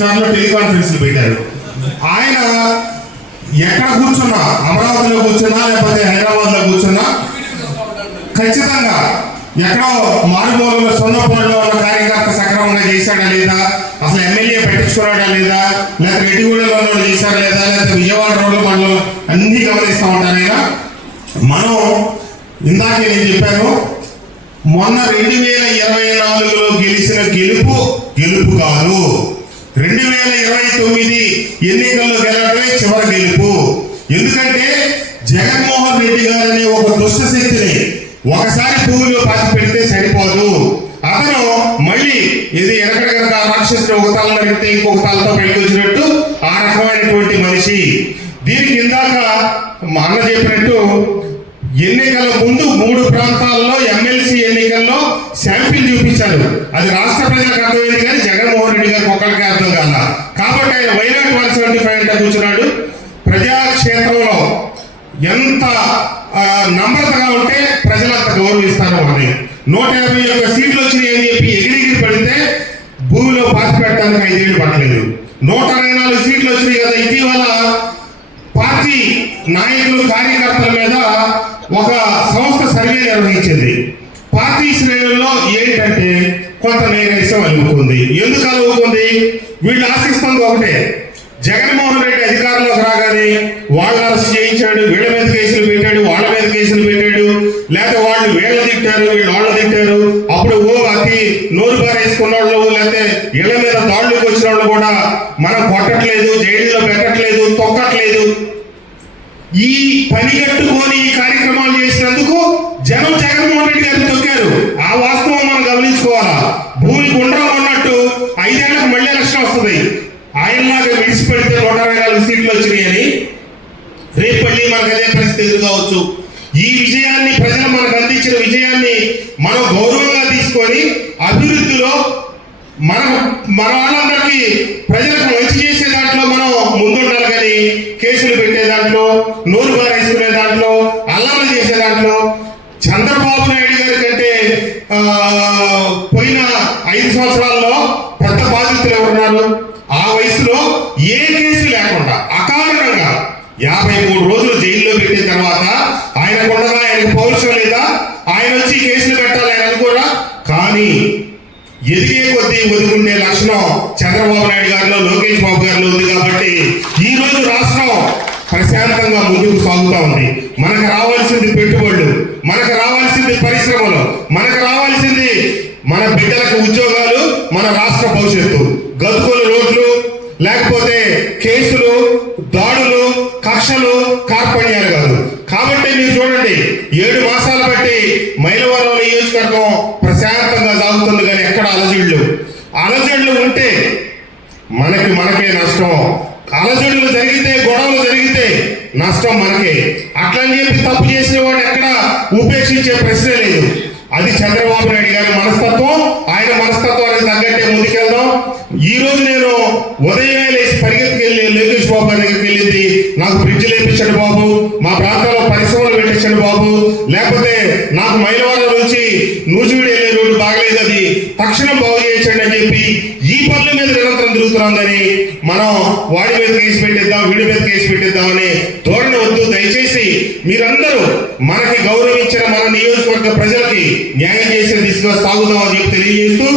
సార్లు టెలికాన్ఫరెన్స్ పెట్టారు. ఆయన ఎక్కడ కూర్చున్నా అమరావతిలో కూర్చున్నా లేకపోతే హైదరాబాద్లో కూర్చున్నా ఖచ్చితంగా ఎక్కడో మారుమూలలో సొన్నపోడులో ఉన్న కార్యకర్త సక్రమంగా చేశాడా లేదా అసలు ఎమ్మెల్యే పెట్టించుకున్నాడా లేదా లేదా రెడ్డిగూడలో చేశాడా లేదా లేదా విజయవాడ రోడ్ల మండలం అన్ని గమనిస్తూ ఉంటారు ఆయన. మనం ఇందాక నేను చెప్పాను మొన్న రెండు వేల ఇరవై నాలుగులో గెలిచిన గెలుపు గెలుపు కాదు. రెండు వేల ఇరవై తొమ్మిది ఎన్నికల్లో గెలవడమే చివరి గెలుపు. ఎందుకంటే జగన్మోహన్ రెడ్డి గారనే ఒక దుష్ట శక్తిని ఒకసారి పువ్వులో పాతి పెడితే సరిపోదు. అతను మళ్ళీ ఇది ఎనకడ కనుక ఒక తల నడిగితే ఇంకొక తలతో పెళ్ళి వచ్చినట్టు ఆ రకమైనటువంటి మనిషి. దీనికి ఇందాక మా అన్న చెప్పినట్టు ఎన్నికల ముందు మూడు ప్రాంతాల్లో ఎమ్మెల్సీ ఎన్నికల్లో శాంపిల్ చూపించారు. అది రాష్ట్ర ప్రజలకు అర్థమైంది కానీ ఎంత నమ్రతగా ఉంటే ప్రజలంత గౌరవిస్తారు అని నూట యాభై ఒక్క సీట్లు వచ్చినాయి అని చెప్పి ఎగిరిగిరి పడితే భూమిలో పాతి పెట్టడానికి ఐదేళ్ళు పడలేదు నూట అరవై నాలుగు సీట్లు వచ్చినాయి కదా ఇటీవల పార్టీ నాయకులు కార్యకర్తల మీద ఒక సంస్థ సర్వే నిర్వహించింది. పార్టీ శ్రేణుల్లో ఏంటంటే కొంత నైరాశ్యం అలుగుతుంది. ఎందుకు అలుగుతుంది? వీళ్ళు ఆశిస్తుంది ఒకటే. జగన్మోహన్ రెడ్డి అధికారంలోకి రాగానే వాళ్ళు అరెస్ట్ చేయించాడు వీళ్ళ మీద కేసులు పెట్టాడు వాళ్ళ మీద కేసులు పెట్టాడు లేకపోతే వాళ్ళు వీళ్ళ తిట్టారు వీళ్ళు వాళ్ళ తిట్టారు అప్పుడు ఓ అతి నోరు పారేసుకున్న వాళ్ళు లేకపోతే ఇళ్ళ మీద దాడులకు వచ్చిన వాళ్ళు కూడా మనం కొట్టట్లేదు జైల్లో పెట్టట్లేదు తొక్కట్లేదు. ఈ పని కట్టుకొని ఈ కార్యక్రమాలు చేసినందుకు జనం జగన్మోహన్ రెడ్డి గారిని తొక్కారు. ఆ వాస్తవం మనం గమనించుకోవాలా? భూమి గుండ్రం ఉన్నట్టు ఐదేళ్ళకు మళ్ళీ ఎలక్షన్ వస్తుంది. ఆయనలాగా విడిచిపెడితే నూట అరవై నాలుగు సీట్లు వచ్చినాయని రేపు మళ్ళీ మనకు అదే పరిస్థితి ఎదురుకావచ్చు ఈ విజయాన్ని ప్రజలు మనకు అందించిన విజయాన్ని మనం గౌరవం తీసుకొని అభివృద్ధిలో మన మన వాళ్ళందరికీ ప్రజలకు మంచి చేసే దాంట్లో మనం ముందుండాలి కానీ కేసులు పెట్టే దాంట్లో నోరు బారేసుకునే దాంట్లో అల్లర్లు చేసే దాంట్లో చంద్రబాబు నాయుడు గారి కంటే పోయిన ఐదు సంవత్సరాల్లో పెద్ద బాధితులు ఎవరున్నారు? ఆ వయసులో ఏ కేసు లేకుండా అకారణంగా యాభై మూడు రోజులు జైల్లో పెట్టిన తర్వాత ఆయన కూడా ఆయనకు పౌరుషం లేదా? ఆయన వచ్చి కేసులు పెట్టాలి ఆయన కూడా కానీ ఎదిగే కొద్దీ ఒదుగుండే లక్షణం చంద్రబాబు నాయుడు గారిలో లోకేష్ బాబు గారిలో ఉంది కాబట్టి ఈ రోజు రాష్ట్రం ప్రశాంతంగా ముందుకు సాగుతా ఉంది. మనకు రావాల్సింది పెట్టుబడులు మనకు రావాల్సింది పరిశ్రమలు మనకు రావాల్సింది మన బిడ్డలకు ఉద్యోగాలు మన రాష్ట్ర భవిష్యత్తు. గతుకులు రోడ్లు లేకపోతే కేసులు దాడులు కక్షలు కార్పణ్యాలు కాదు. కాబట్టి మీరు చూడండి ఏడు మాసాలు బట్టి మైలవరం నియోజకవర్గం ప్రశాంతంగా సాగుతుంది కానీ ఎక్కడ అలజడులు? అలజడులు ఉంటే మనకి మనకే నష్టం. అలజడులు జరిగితే గొడవలు జరిగితే నష్టం మనకే. అట్లని చెప్పి తప్పు చేసిన వాడు ఎక్కడ ఉపేక్షించే ప్రశ్నే లేదు. అది చంద్రబాబు నాయుడు గారి మనస్తత్వం. ఆయన మనస్తత్వానికి తగ్గట్టే ముందుకెళ్దాం. ఈ రోజు నేను ఉదయమే లేచి పరిగెత్తుకెళ్ళి లోకేష్ బాబు గారి దగ్గరికి వెళ్ళింది. నాకు బ్రిడ్జ్ లేదు బాబు మా ప్రాంతంలో పరిశ్రమలు పెట్టించండి బాబు లేకపోతే నాకు మైలవరం నుంచి నూజివీడు వెళ్ళే రోడ్డు బాగలేదు అది తక్షణం అని చెప్పి ఈ పనుల మీద నిరంతరం తిరుగుతున్నాం కానీ మనం వాడి మీద కేసు పెట్టేద్దాం వీడి మీద కేసు పెట్టిద్దామని ధోరణి వద్దు. దయచేసి మీరందరూ మనకి గౌరవించిన మన నియోజకవర్గ ప్రజలకి న్యాయం చేసే దిశగా సాగుదాం అని చెప్పి తెలియజేస్తూ